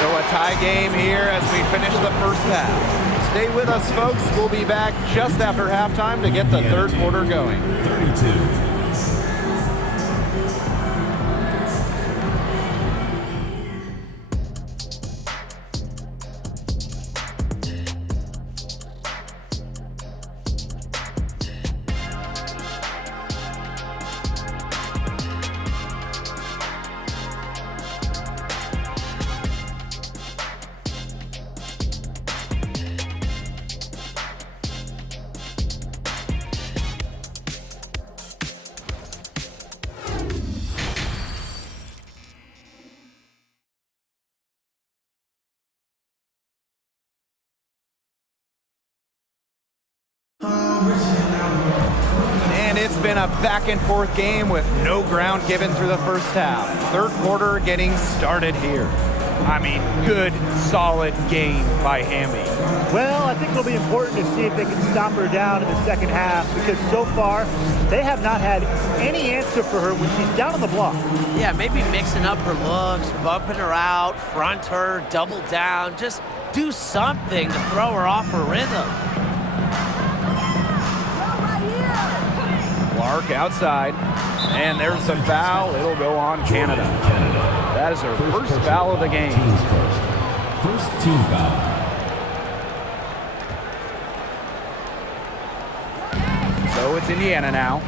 So a tie game here as we finish the first half. Stay with us, folks. We'll be back just after halftime to get the third quarter going. 32. And it's been a back and forth game with no ground given through the first half. Third quarter getting started here. I mean, good, solid game by Nneka. Well, I think it'll be important to see if they can stop her down in the second half, because so far they have not had any answer for her when she's down on the block. Yeah, maybe mixing up her looks, bumping her out, front her, double down, just do something to throw her off her rhythm. Clark outside, and there's the foul. It'll go on Canada. That is her first foul of the game. First team foul. So it's Indiana now.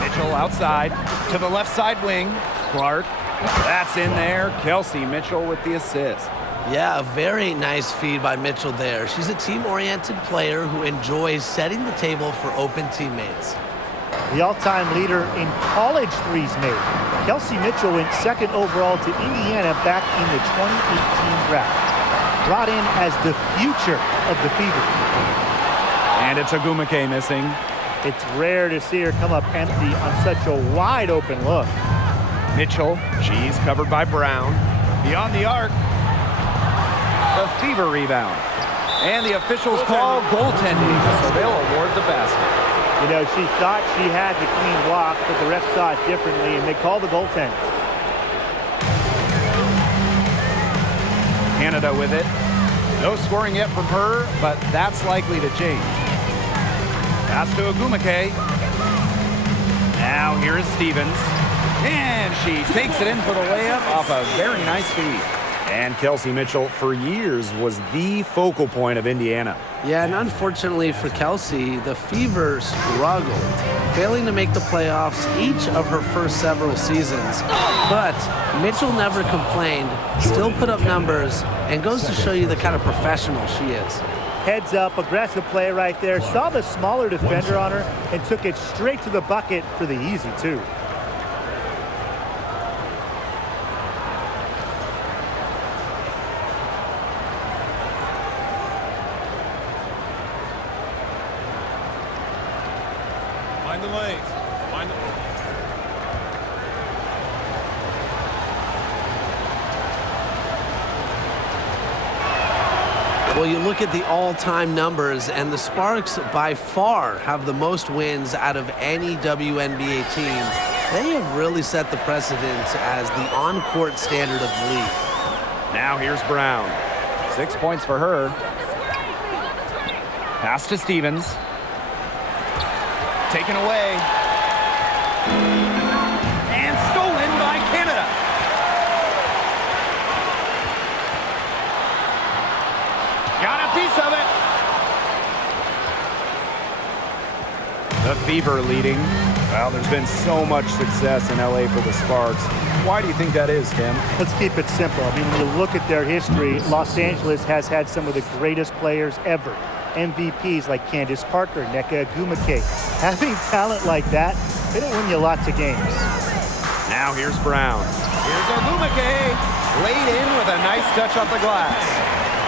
Mitchell outside to the left side wing. Clark, that's in there. Kelsey Mitchell with the assist. Yeah, a very nice feed by Mitchell there. She's a team-oriented player who enjoys setting the table for open teammates. The all-time leader in college threes made. Kelsey Mitchell went second overall to Indiana back in the 2018 draft. Brought in as the future of the Fever. And it's Ogwumike missing. It's rare to see her come up empty on such a wide-open look. Mitchell, she's covered by Brown. Beyond the arc. The Fever rebound. And the officials call goaltending, so they'll award the basket. You know, she thought she had the clean block, but the ref saw it differently, and they called the goaltend. Canada with it. No scoring yet from her, but that's likely to change. Pass to Ogwumike. Now here is Stevens. And she takes it in for the layup off a very nice feed. And Kelsey Mitchell, for years, was the focal point of Indiana. Yeah, and unfortunately for Kelsey, the Fever struggled, failing to make the playoffs each of her first several seasons. But Mitchell never complained, still put up numbers, and goes to show you the kind of professional she is. Heads up, aggressive play right there. Saw the smaller defender on her and took it straight to the bucket for the easy two. Find the lanes. Find the... Well, you look at the all-time numbers, and the Sparks by far have the most wins out of any WNBA team. They have really set the precedent as the on-court standard of the league. Now here's Brown. 6 points for her. Pass to Stevens. Taken away. And stolen by Canada. Got a piece of it. The Fever leading. Well, there's been so much success in LA for the Sparks. Why do you think that is, Tim? Let's keep it simple. I mean, when you look at their history, Los Angeles has had some of the greatest players ever. MVPs like Candace Parker, Nneka, Ogwumike. Having talent like that, it'll win you lots of games. Now here's Brown. Here's Ogwumike. Laid in with a nice touch off the glass.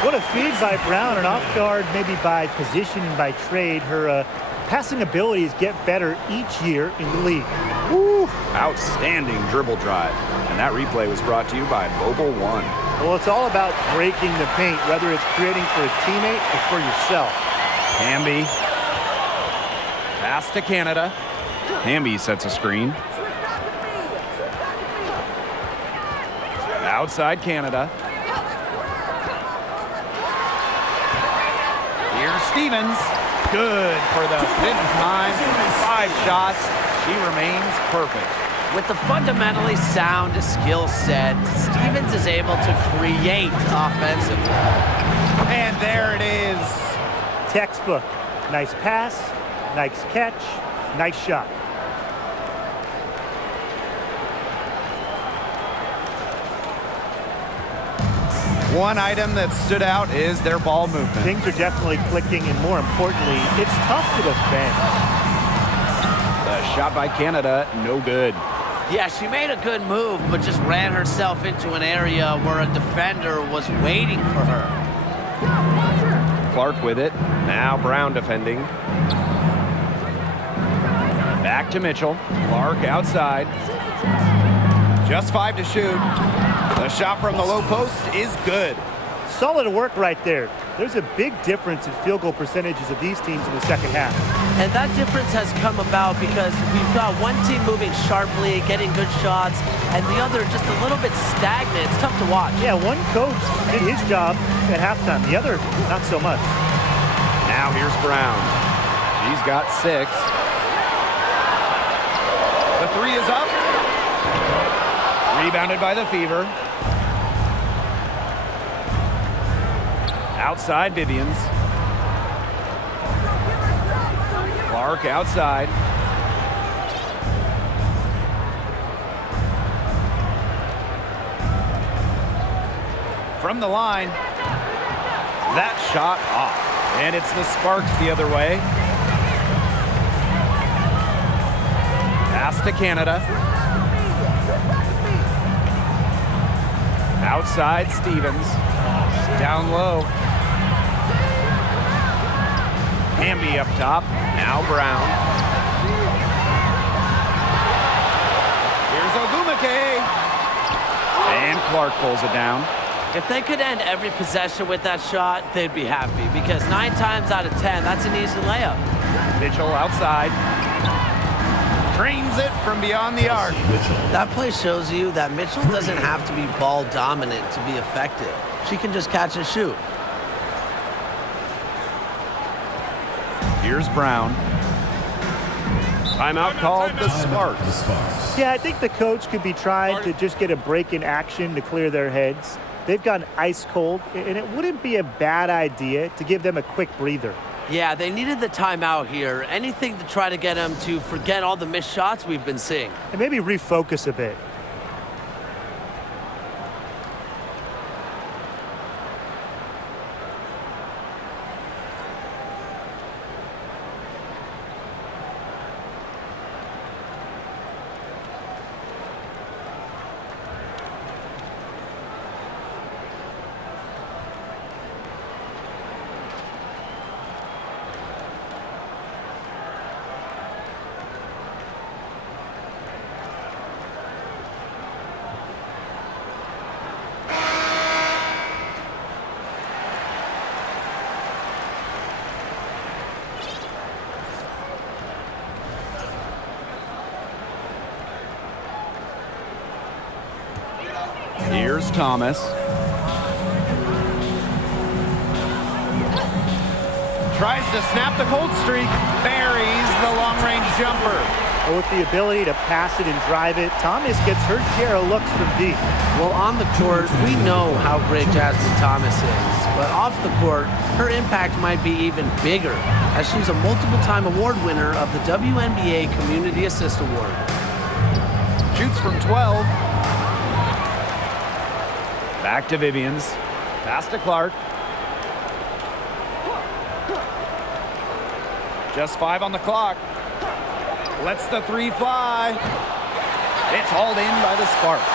What a feed by Brown, and off guard maybe by position and by trade. Her passing abilities get better each year in the league. Woo! Outstanding dribble drive. And that replay was brought to you by Mobile One. Well, it's all about breaking the paint, whether it's creating for a teammate or for yourself. Wnba. Pass to Canada. Wnba sets a screen. Outside Canada. Here's Stevens. Good for the 5th time. 5 shots. She remains perfect. With the fundamentally sound skill set, Stevens is able to create offensively. And there it is. Textbook. Nice pass, nice catch, nice shot. One item that stood out is their ball movement. Things are definitely clicking, and more importantly, it's tough to defend. The shot by Canada, no good. Yeah, she made a good move, but just ran herself into an area where a defender was waiting for her. Clark with it. Now Brown defending. Back to Mitchell. Clark outside. Just 5 to shoot. The shot from the low post is good. Solid work right there. There's a big difference in field goal percentages of these teams in the second half. And that difference has come about because we've got one team moving sharply, getting good shots, and the other just a little bit stagnant. It's tough to watch. Yeah, one coach did his job at halftime. The other, not so much. Now here's Brown. She's got 6. The 3 is up. Rebounded by the Fever. Outside Vivians. Clark outside. From the line. That shot off. And it's the Sparks the other way. Pass to Canada. Outside Stevens. Down low. Wnba up top. Now Brown. Here's Ogwumike. And Clark pulls it down. If they could end every possession with that shot, they'd be happy because 9 times out of 10, that's an easy layup. Mitchell outside. Trains it from beyond the arc. That play shows you that Mitchell doesn't have to be ball dominant to be effective. She can just catch and shoot. Here's Brown. Timeout called the Sparks. Yeah, I think the coach could be trying to just get a break in action to clear their heads. They've gotten ice cold, and it wouldn't be a bad idea to give them a quick breather. Yeah, they needed the timeout here. Anything to try to get them to forget all the missed shots we've been seeing. And maybe refocus a bit. Here's Thomas. Tries to snap the cold streak. Buries the long-range jumper. But with the ability to pass it and drive it, Thomas gets her share of looks from deep. Well, on the court, we know how great Jasmine Thomas is. But off the court, her impact might be even bigger, as she's a multiple-time award winner of the WNBA Community Assist Award. Shoots from 12. Back to Vivians. Pass to Clark. Just 5 on the clock. Lets the 3 fly. It's hauled in by the Sparks.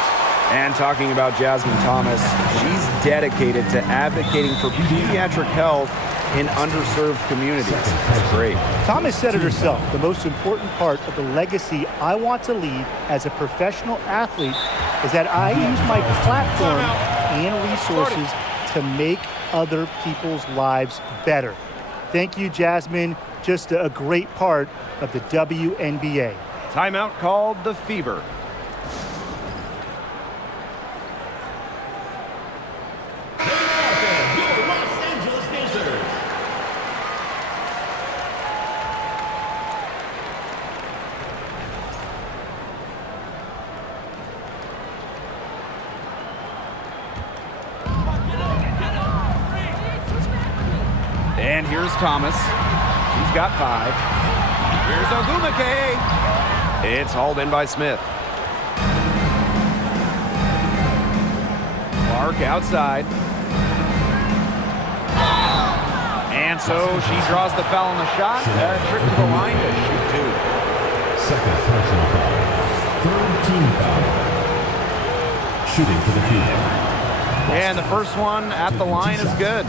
And talking about Jasmine Thomas, she's dedicated to advocating for pediatric health in underserved communities. That's great. Thomas said it herself. The most important part of the legacy I want to leave as a professional athlete is that I use my platform and resources to make other people's lives better. Thank you, Jasmine. Just a great part of the WNBA. Timeout called the Fever. And here's Thomas. He's got 5. Here's Ogwumike. It's hauled in by Smith. Clark outside. And so she draws the foul on the shot. Trip to the line to shoot 2. Second personal foul. Third team foul. Shooting for the field. And the first one at the line is good.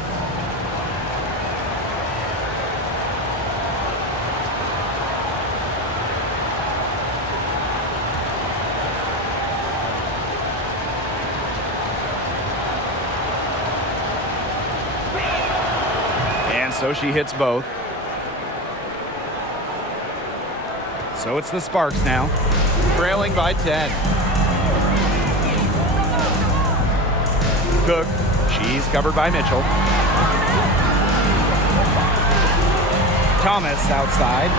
And so she hits both. So it's the Sparks now, trailing by 10. Cook, she's covered by Mitchell. Thomas outside.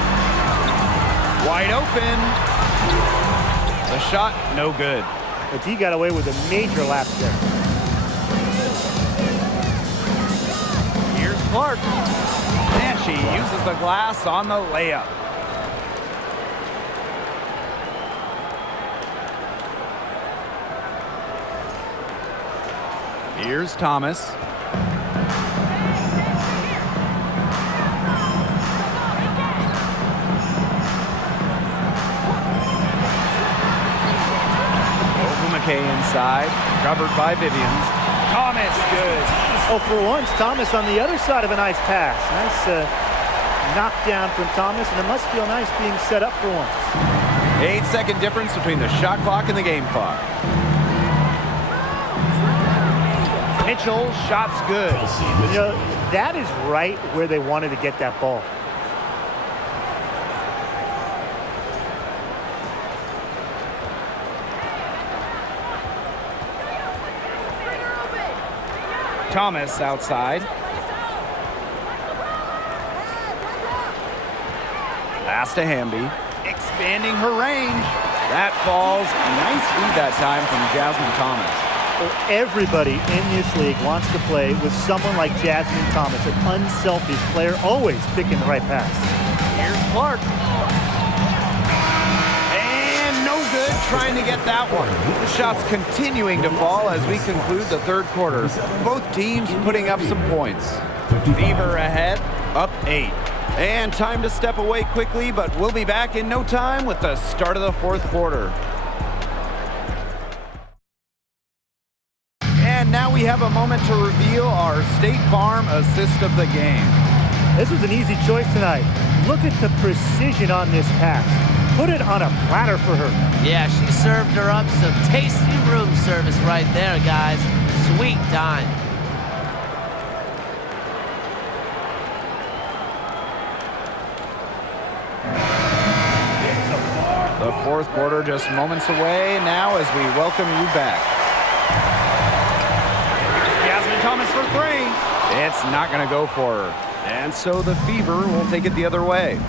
Wide open. The shot, no good. But he got away with a major lapse there. Here's Clark. And she uses the glass on the layup. Here's Thomas. Ogwumike inside, covered by Vivians. Thomas, good. Oh, for once, Thomas on the other side of a nice pass. Nice knockdown from Thomas, and it must feel nice being set up for once. 8-second difference between the shot clock and the game clock. Mitchell, shot's good. You know, that is right where they wanted to get that ball. Thomas outside. Pass to Wnba. Expanding her range. That falls. Nice feed that time from Jasmine Thomas. Everybody in this league wants to play with someone like Jasmine Thomas, an unselfish player, always picking the right pass. Here's Clark. And no good trying to get that one. The shot's continuing to fall as we conclude the third quarter. Both teams putting up some points. Fever ahead, up 8. And time to step away quickly, but we'll be back in no time with the start of the fourth quarter. And now we have a moment to reveal our State Farm assist of the game. This was an easy choice tonight. Look at the precision on this pass. Put it on a platter for her. Yeah, she served her up some tasty room service right there, guys. Sweet dime. The fourth quarter just moments away now as we welcome you back. Jasmine Thomas for 3. It's not going to go for her. And so the Fever will take it the other way.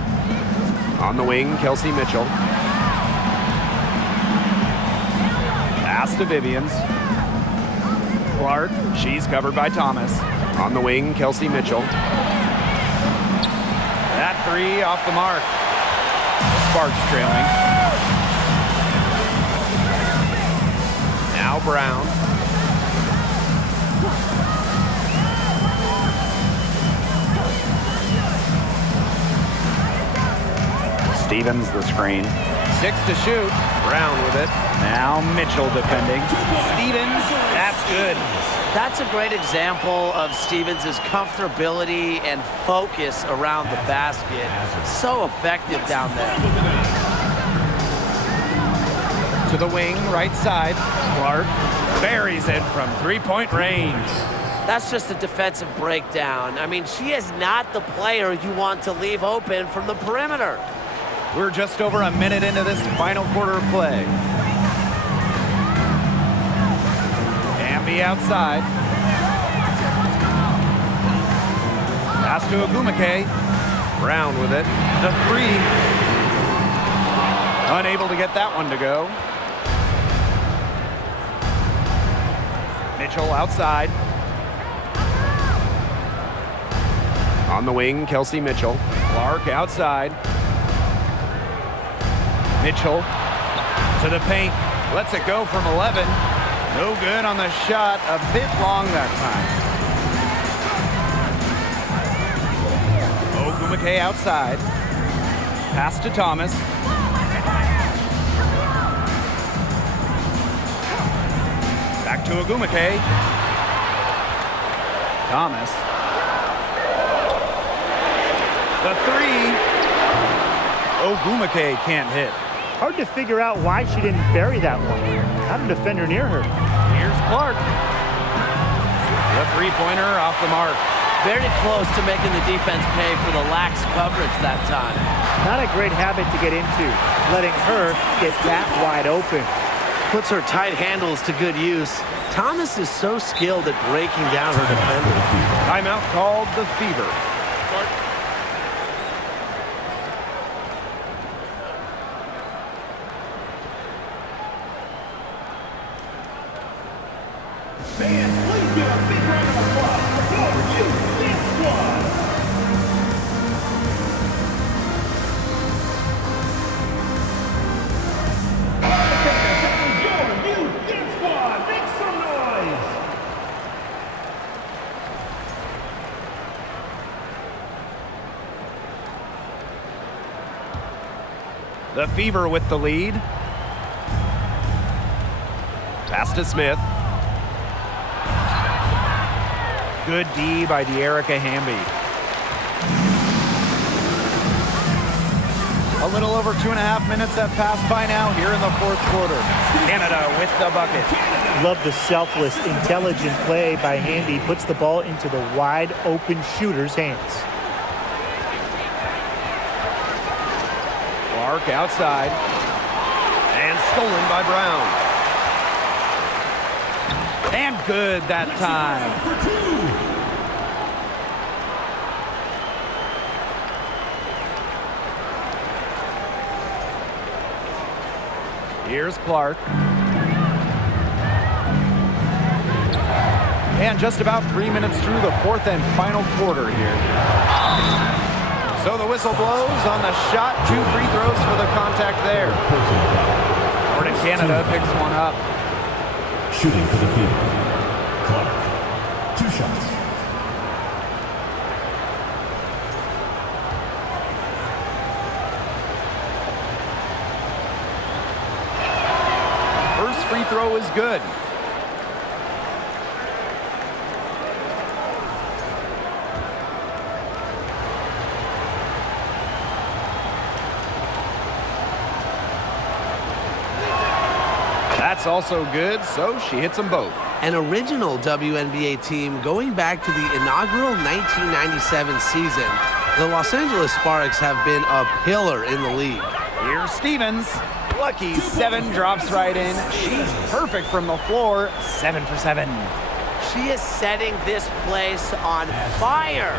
On the wing, Kelsey Mitchell. Pass to Vivians. Clark, she's covered by Thomas. On the wing, Kelsey Mitchell. That 3 off the mark. Sparks trailing. Now Brown. Stevens the screen. 6 to shoot. Brown with it. Now Mitchell defending. Stevens, that's good. That's a great example of Stevens' comfortability and focus around the basket. So effective down there. To the wing, right side. Clark buries it from three-point range. That's just a defensive breakdown. I mean, she is not the player you want to leave open from the perimeter. We're just over a minute into this final quarter of play. Wnba outside. Pass to Ogwumike. Brown with it. The 3. Unable to get that one to go. Mitchell outside. On the wing, Kelsey Mitchell. Clark outside. Mitchell to the paint. Lets it go from 11. No good on the shot. A bit long that time. Ogwumike outside. Pass to Thomas. Back to Ogwumike. Thomas. The three. Ogwumike can't hit. Hard to figure out why she didn't bury that one. Not a defender near her. Here's Clark. The three-pointer off the mark. Very close to making the defense pay for the lax coverage that time. Not a great habit to get into, letting her get that wide open. Puts her tight handles to good use. Thomas is so skilled at breaking down her defender. Timeout called the Fever. Fans, please give a big round of applause for your youth dance squad. Okay, that was your youth dance squad. Make some noise. The Fever with the lead. Pass to Smith. Good D by Nneka Hamby. A little over 2.5 minutes have passed by now here in the fourth quarter. Canada with the bucket. Love the selfless, intelligent play by Hamby. Puts the ball into the wide open shooter's hands. Clark outside. And stolen by Brown. And good that time. Here's Clark. And just about 3 minutes through the fourth and final quarter here. So the whistle blows on the shot. 2 free throws for the contact there. Northern Canada picks one up. Shooting for the Fever. Clark. 2 shots. First free throw is good. That's also good, so she hits them both. An original WNBA team going back to the inaugural 1997 season, the Los Angeles Sparks have been a pillar in the league. Here's Stevens. Lucky 7 drops right in. She's perfect from the floor. 7 for 7. She is setting this place on fire.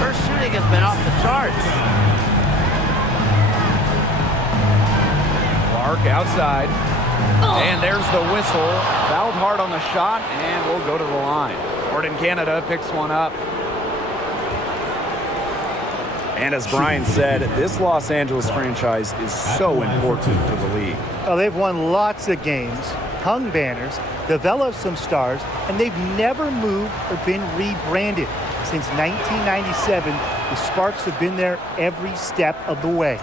Her shooting has been off the charts. Clark outside. And there's the whistle. Fouled hard on the shot, and we'll go to the line. Northern Canada picks one up. And as Brian said, this Los Angeles franchise is so important to the league. Oh, they've won lots of games, hung banners, developed some stars, and they've never moved or been rebranded. Since 1997, the Sparks have been there every step of the way.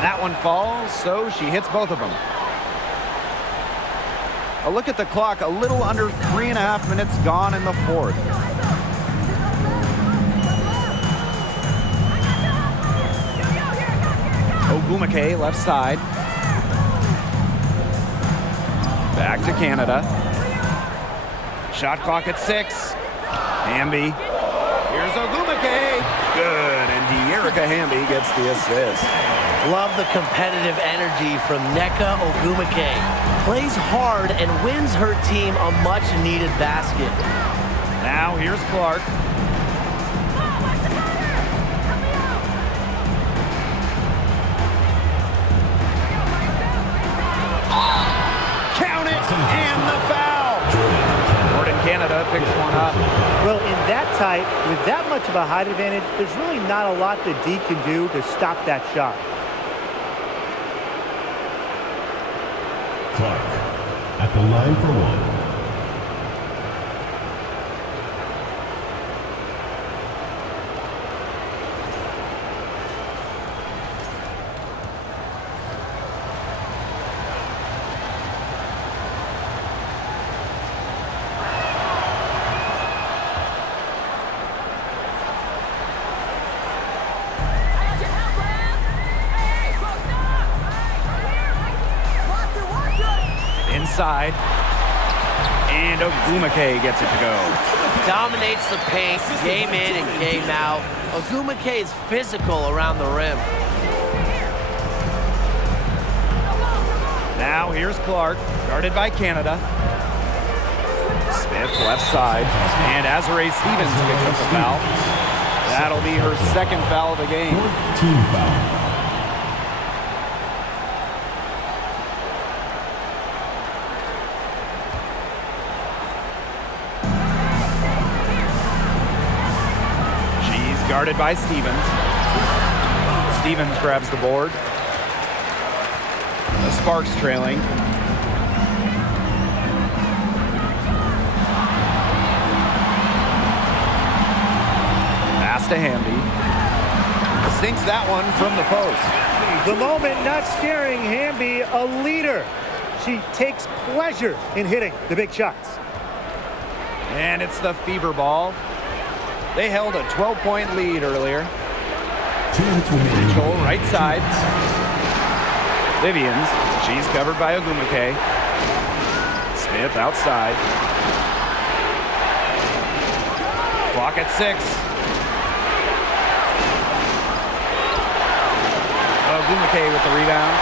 That one falls, so she hits both of them. A look at the clock, a little under 3.5 minutes gone in the fourth. Ogwumike left side. Back to Canada. Shot clock at 6. Hamby. Here's Ogwumike. Good, and Nneka Hamby gets the assist. Love the competitive energy from Nneka Ogwumike. Plays hard and wins her team a much-needed basket. Now here's Clark. tight, with that much of a height advantage, there's really not a lot that D can do to stop that shot. Clark at the line for one. Inside, and Ogwumike gets it to go. Dominates the paint, game in and game out. Ogwumike is physical around the rim. Now here's Clark, guarded by Canada. Smith left side, and Azurá Stevens picks up the foul. That'll be her second foul of the game. Team foul. Guarded by Stevens. Stevens grabs the board. The Sparks trailing. Pass to Hamby. Sinks that one from the post. The moment not scaring Hamby, a leader. She takes pleasure in hitting the big shots. And it's the Fever ball. They held a 12-point lead earlier. 2 minutes remaining. Mitchell, right side. Vivians, she's covered by Ogwumike. Smith outside. Clock at 6. Ogwumike with the rebound.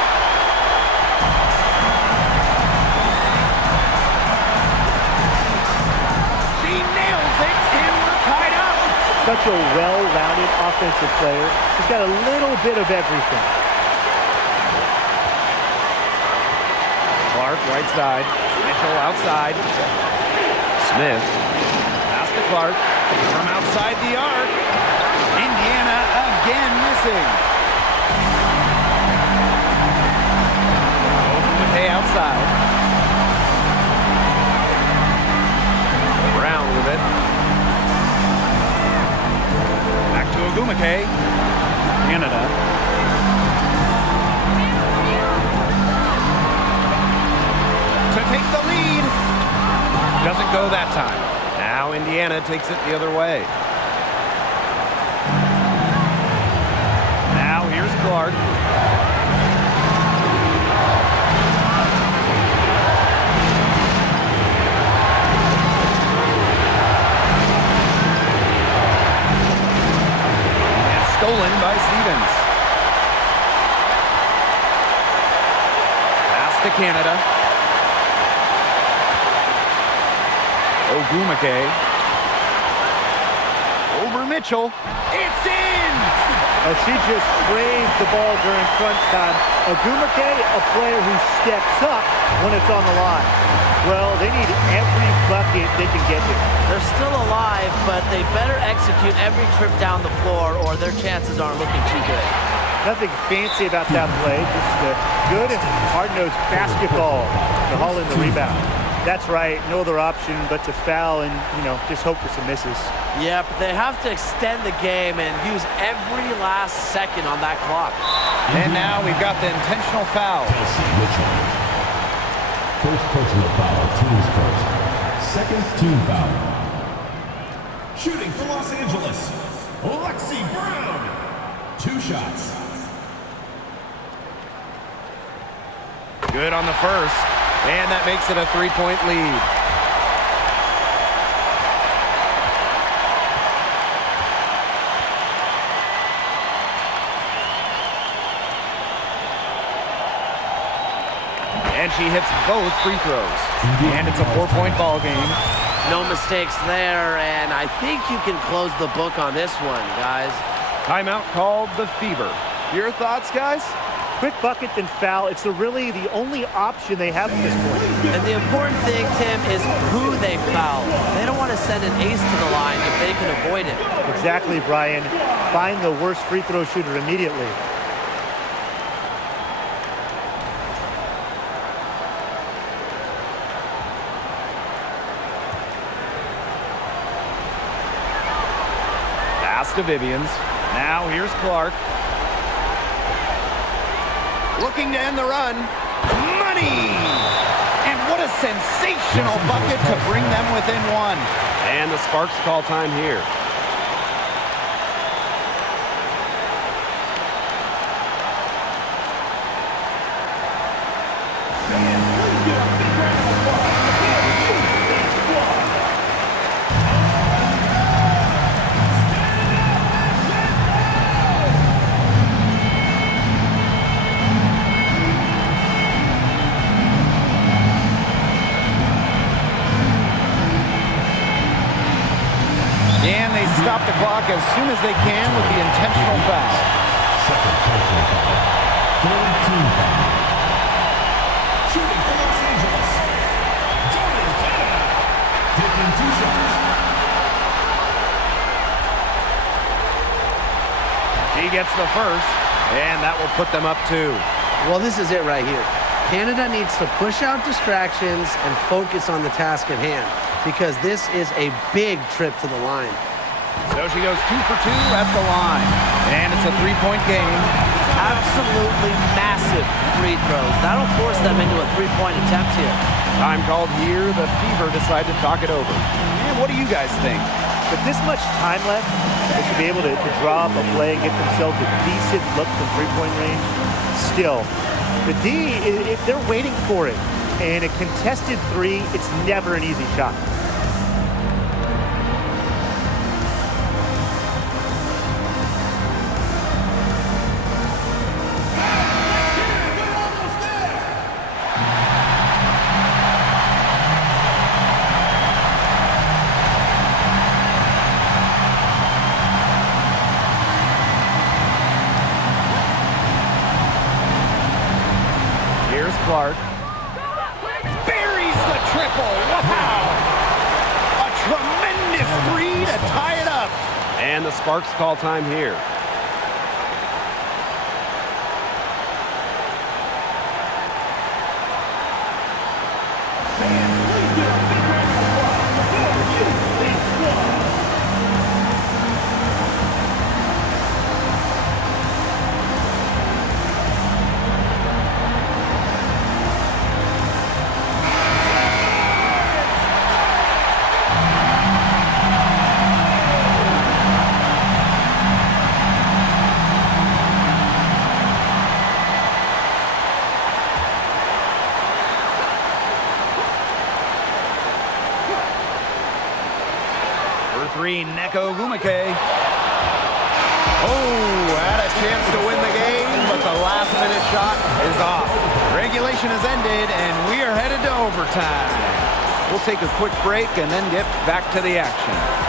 She nails it, and we're tied up. Such a well-rounded offensive player. She's got a little bit of everything. Clark, right side. Mitchell outside. Smith. Pass to Clark. From outside the arc. Indiana again missing. Ogwumike outside. Brown with it. Back to Ogwumike. Canada. To take the lead. Doesn't go that time. Now Indiana takes it the other way. Now here's Clark. And stolen by Stevens. Pass to Canada. Ogwumike. Over Mitchell. It's in! She just frames the ball during crunch time. Ogwumike, a player who steps up when it's on the line. Well, they need every bucket they can get here. They're still alive, but they better execute every trip down the floor or their chances aren't looking too good. Nothing fancy about that play, just good and hard-nosed basketball to haul in the rebound. That's right, no other option but to foul and, just hope for some misses. Yeah, but they have to extend the game and use every last second on that clock. And now we've got the intentional foul. First personal foul, team's first. Second team foul. Shooting for Los Angeles, Lexie Brown. 2 shots. Good on the first. And that makes it a 3-point lead. And she hits both free throws. And it's a 4-point ball game. No mistakes there, and I think you can close the book on this one, guys. Timeout called the Fever. Your thoughts, guys? Quick bucket, then foul. It's really the only option they have at this point. And the important thing, Tim, is who they foul. They don't want to send an ace to the line if they can avoid it. Exactly, Brian. Find the worst free throw shooter immediately. Pass to Vivians. Now here's Clark. Looking to end the run. Money! And what a sensational bucket to bring them within one. And the Sparks call time here. And they stop the clock as soon as they can with the intentional foul. Second personal foul. 32 foul. Shooting for Los Angeles. Jordan Canada. Taking 2 shots. He gets the first, and that will put them up 2. Well, this is it right here. Canada needs to push out distractions and focus on the task at hand, because this is a big trip to the line. So she goes 2 for 2 at the line. And it's a 3-point game. Absolutely massive free throws. That'll force them into a 3-point attempt here. Time called here. The Fever decide to talk it over. And what do you guys think? With this much time left, they should be able to draw up a play and get themselves a decent look from three-point range. Still, the D, if they're waiting for it, and a contested 3, it's never an easy shot. Clark buries the triple. Wow! A tremendous 3 to tie it up. And the Sparks call time here. Nneka Ogwumike. Oh, had a chance to win the game, but the last-minute shot is off. Regulation has ended, and we are headed to overtime. We'll take a quick break and then get back to the action.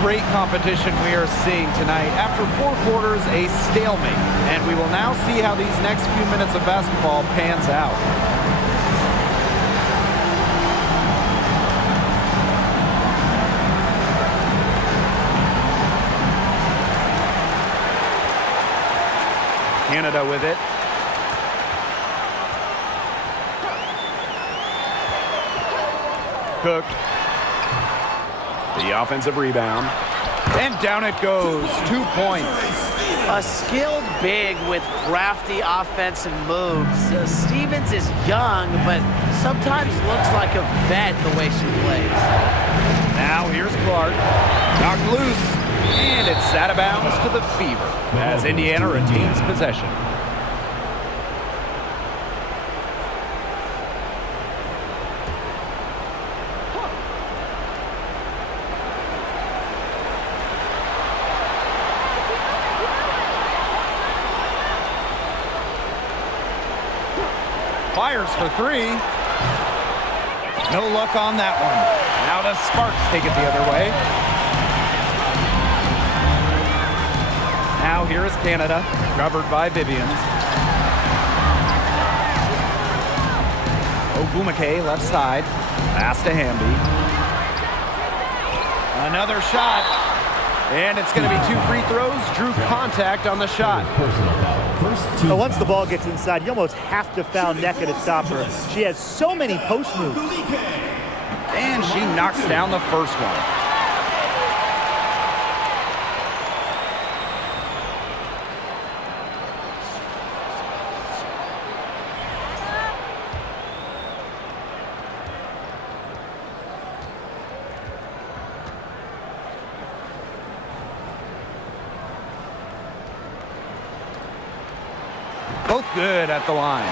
Great competition we are seeing tonight. After 4 quarters, a stalemate. And we will now see how these next few minutes of basketball pans out. Canada with it. Cook. The offensive rebound. And down it goes. 2 points. A skilled big with crafty offensive moves. Stevens is young, but sometimes looks like a vet the way she plays. Now here's Clark. Knocked loose. And it's out of bounds to the Fever as Indiana retains possession. Fires for three. No luck on that one. Now the Sparks take it the other way. Now here is Canada, covered by Vivians. Ogwumike left side. Pass to Hamby. Another shot. And it's going to be 2 free throws. Drew contact on the shot. Once the ball gets inside, you almost have to foul Nneka to stop her. She has so many post moves. And she knocks down the first one. Both good at the line.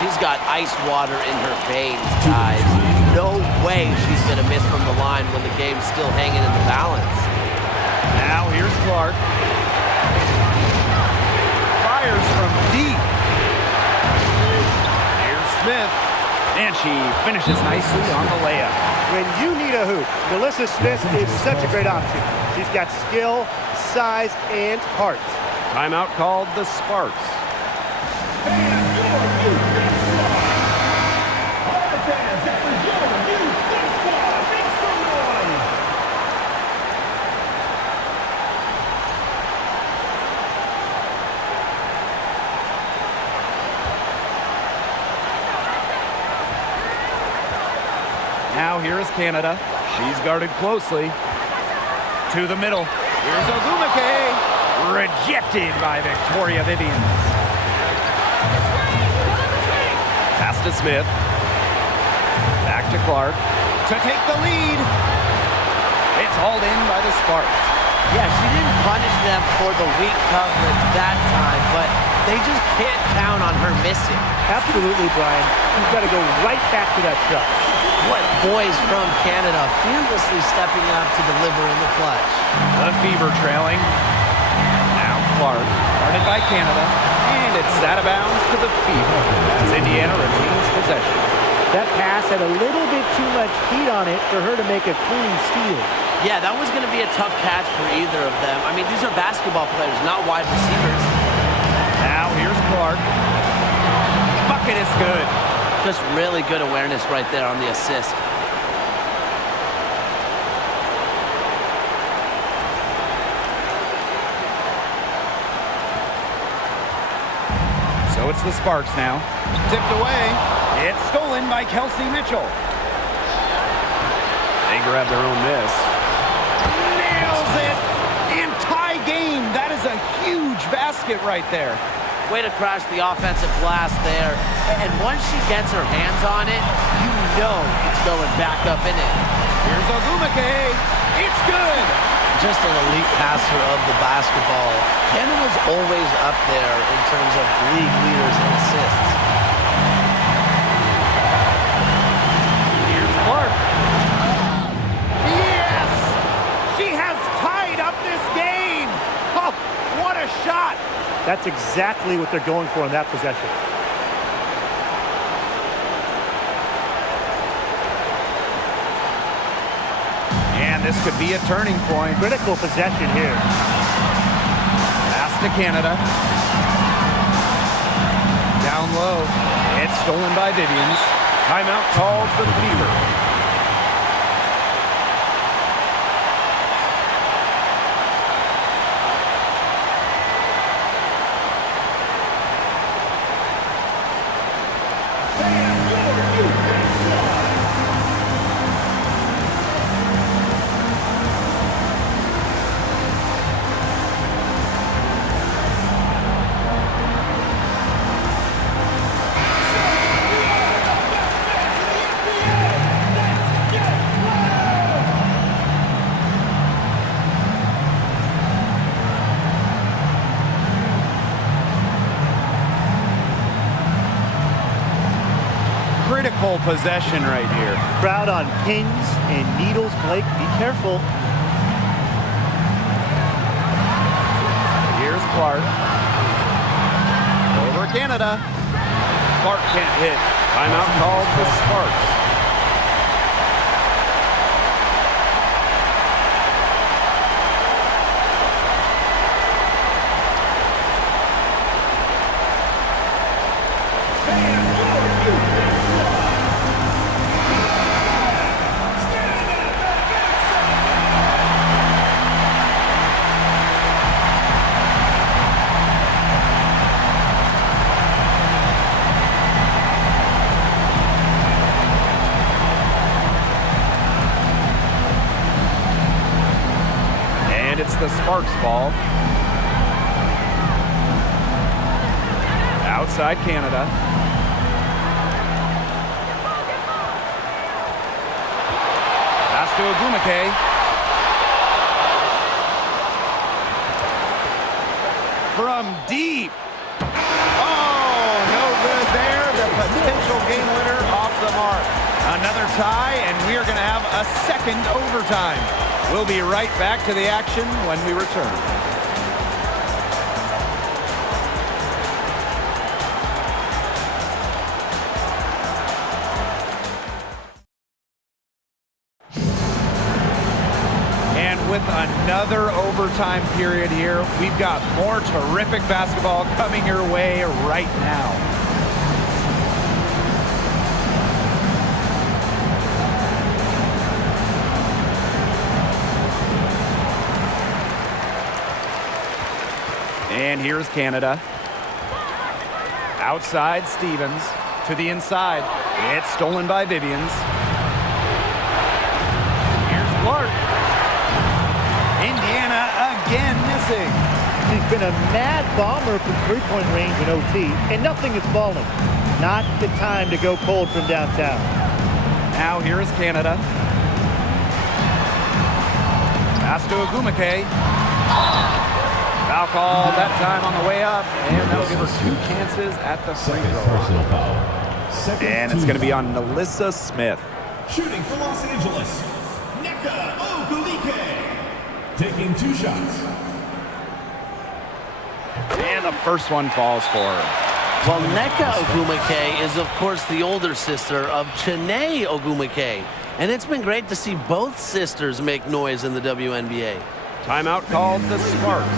She's got ice water in her veins, guys. No way she's going to miss from the line when the game's still hanging in the balance. Now here's Clark. Fires from deep. Here's Smith. And she finishes nicely on the layup. When you need a hoop, Melissa Smith is such a great option. She's got skill, size, and heart. Timeout called the Sparks. Now here is Canada. She's guarded closely. To the middle. Here's Ogwumike. Rejected by Victoria Vivians. Pass to Smith. Back to Clark. To take the lead. It's hauled in by the Sparks. Yeah, she didn't punish them for the weak coverage that time, but they just can't count on her missing. Absolutely, Brian. You've got to go right back to that shot. What boys from Canada fearlessly stepping up to deliver in the clutch. The Fever trailing. Now Clark, guarded by Canada, and it's out of bounds to the Fever as Indiana retains possession. That pass had a little bit too much heat on it for her to make a clean steal. Yeah, that was going to be a tough catch for either of them. I mean, these are basketball players, not wide receivers. Now here's Clark. Bucket is good. Just really good awareness right there on the assist. So it's the Sparks now. Tipped away. It's stolen by Kelsey Mitchell. They grab their own miss. Nails it! And tie game. That is a huge basket right there. Way to crash the offensive glass there. And once she gets her hands on it, you know it's going back up in it. Here's Ogwumike. It's good. Just an elite passer of the basketball. Canada's always up there in terms of league leaders in assists. Here's Clark. Yes! She has tied up this game. Oh, what a shot. That's exactly what they're going for in that possession. And this could be a turning point. Critical possession here. Pass to Canada. Down low. It's stolen by Vivians. Timeout called the Fever. Critical possession right here. Crowd on pins and needles. Blake, be careful. Here's Clark. Over Canada. Spark can't hit. Timeout called the Sparks. It's the Sparks ball. Outside Canada. Pass to Ogwumike. From deep. Oh, no good there. The potential game winner off the mark. Another tie, and we are going to have a second overtime. We'll be right back to the action when we return. And with another overtime period here, we've got more terrific basketball coming your way right now. And here's Canada. Outside Stevens to the inside. It's stolen by Vivians. Here's Clark. Indiana again missing. He's been a mad bomber from three-point range in OT, and nothing is falling. Not the time to go cold from downtown. Now here is Canada. Pass to Ogwumike. Foul call that time on the way up, and that'll give her 2 chances at the free throw. And it's going to be on Melissa Smith. Shooting for Los Angeles, Nneka Ogwumike. Taking 2 shots. And the first one falls for her. Well, Nneka Ogwumike is, of course, the older sister of Chiney Ogwumike. And it's been great to see both sisters make noise in the WNBA. Timeout called the Sparks.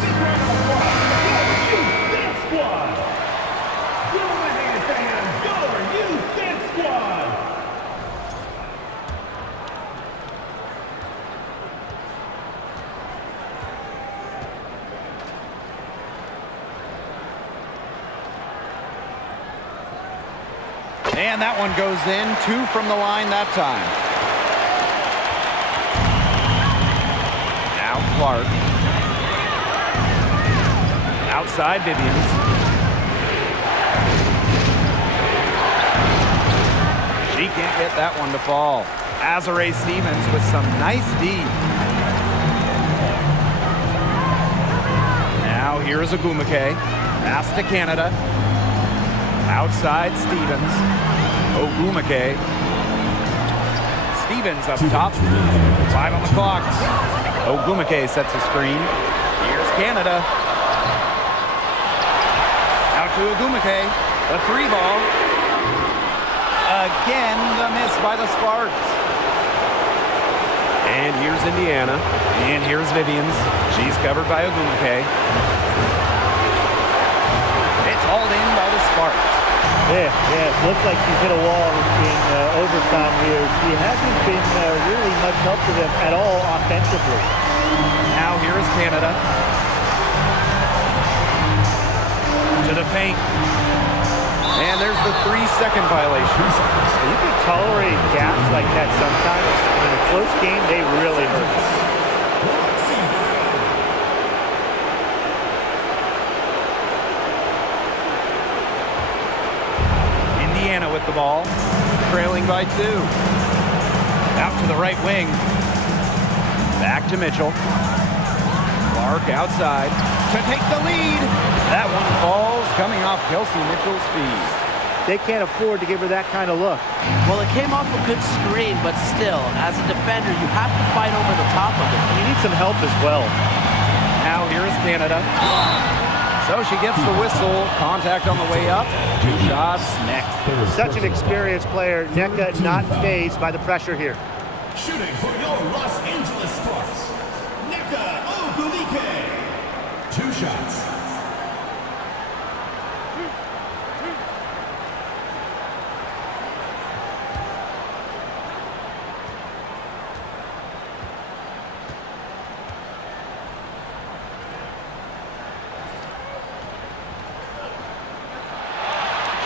And that one goes in. 2 from the line that time. Now Clark. Outside Vivians. She can't get that one to fall. Azare Stevens with some nice D. Now here's Ogwumike. Pass to Canada. Outside Stevens. Ogwumike. Stevens up top. 5 on the clock. Ogwumike sets a screen. Here's Canada. Out to Ogwumike. The 3 ball. Again, the miss by the Sparks. And here's Indiana. And here's Vivians. She's covered by Ogwumike. It's hauled in by the Sparks. Yeah, it looks like she's hit a wall in overtime here. She hasn't been really much help to them at all offensively. Now here is Canada. To the paint. And there's the 3-second violation. You can tolerate gaps like that sometimes. In a close game, they really hurt. With the ball, trailing by 2. Out to the right wing. Back to Mitchell. Clark outside to take the lead. That one falls, coming off Kelsey Mitchell's feet. They can't afford to give her that kind of look. Well, it came off a good screen, but still, as a defender, you have to fight over the top of it. You need some help as well. Now here is Canada. So she gets the whistle. Contact on the way up. 2 shots next. Such an experienced player. Nneka not fazed by the pressure here. Shooting for your Los Angeles Sparks, Nneka Ogwumike. 2 shots.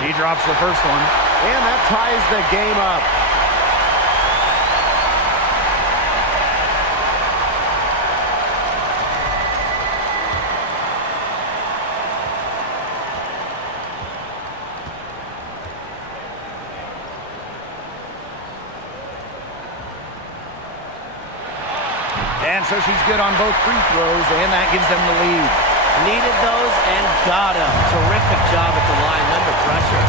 She drops the first one, and that ties the game up. And so she's good on both free throws, and that gives them the lead. Needed those and got them. Terrific job at the line under pressure.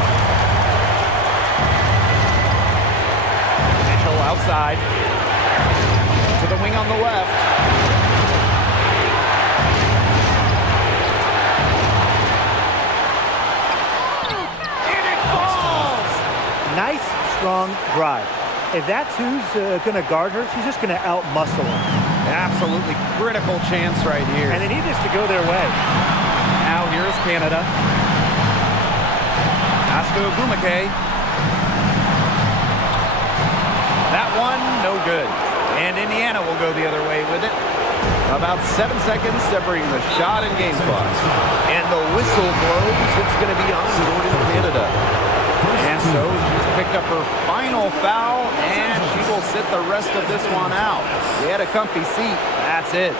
Mitchell outside. To the wing on the left. And it falls! Nice, strong drive. If that's who's going to guard her, she's just going to out-muscle her. Absolutely critical chance right here. And they need this to go their way. Now here's Canada. Pass to Ogwumike. That one, no good. And Indiana will go the other way with it. About 7 seconds separating the shot and game clock. And the whistle blows. It's going to be on Jordan Canada. And so she's picked up her final foul, and she will sit the rest of this one out. They had a comfy seat. That's it.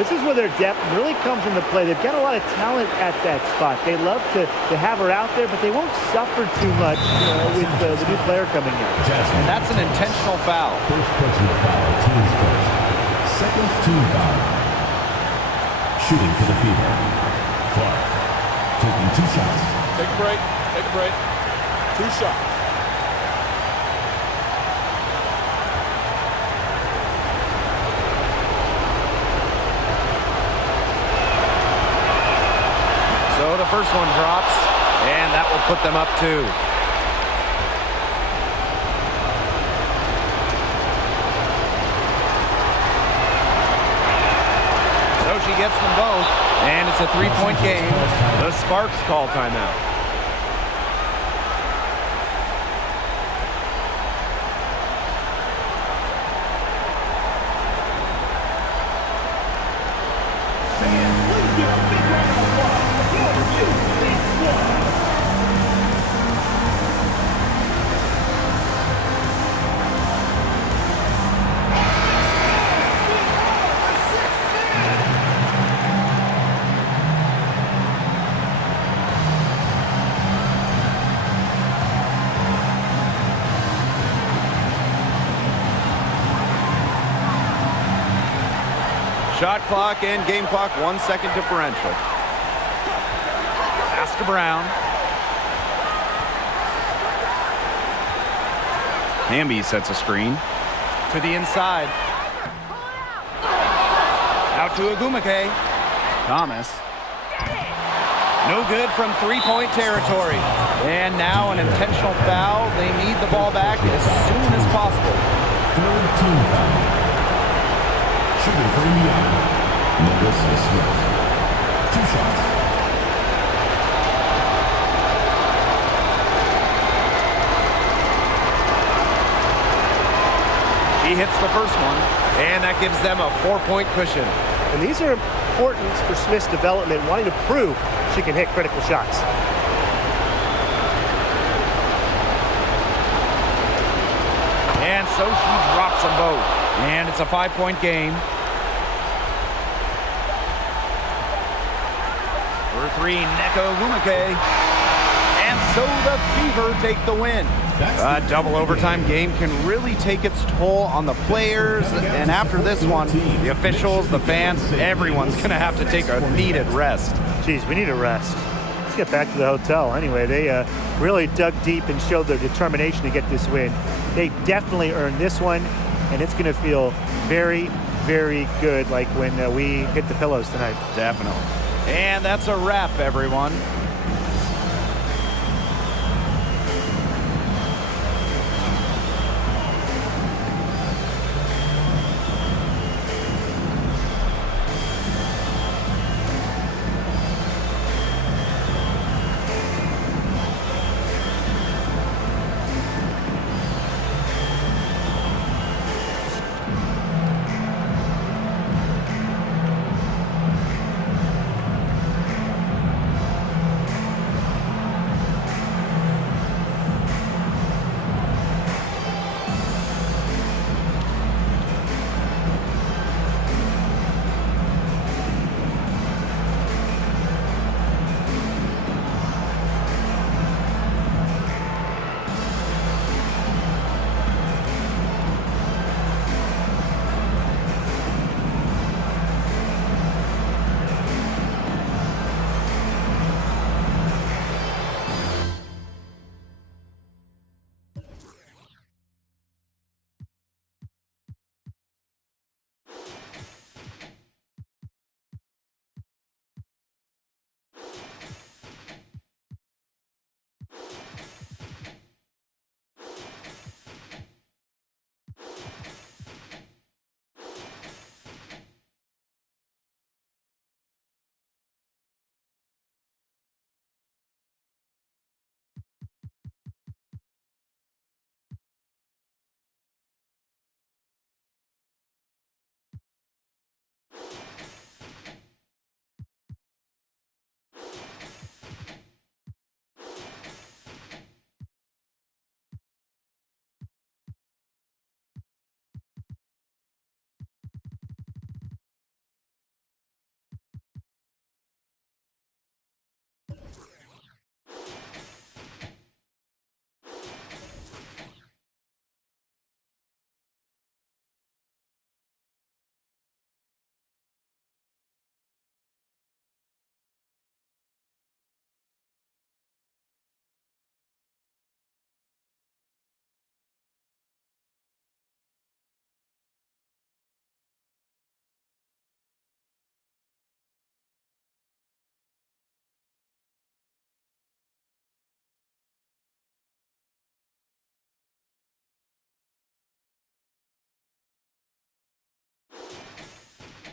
This is where their depth really comes into play. They've got a lot of talent at that spot. They love to have her out there, but they won't suffer too much with the new player coming in. And that's an intentional foul. First personal foul, team's first. Second team foul. Shooting for the Fever, Clark. Taking 2 shots. Take a break. Take a break. 2 shots. So the first one drops, and that will put them up 2. So she gets them both, and it's a 3-point game. The Sparks call timeout. Shot clock and game clock, 1 second differential. Pass to Brown. Nnba sets a screen. To the inside. Out to Ogwumike. Thomas. No good from 3-point territory. And now an intentional foul. They need the ball back as soon as possible. Third team foul. Shooting for Indiana, Melissa Smith. 2 shots. He hits the first one, and that gives them a 4-point cushion. And these are important for Smith's development, wanting to prove she can hit critical shots. And so she drops them both. And it's a 5-point game. For 3, Nneka Ogwumike. And so the Fever take the win. A double overtime game can really take its toll on the players. And after this one, the officials, the fans, everyone's going to have to take a needed rest. Geez, we need a rest. Let's get back to the hotel. Anyway, they really dug deep and showed their determination to get this win. They definitely earned this one, and it's going to feel very, very good like when we hit the pillows tonight. Definitely. And that's a wrap, everyone.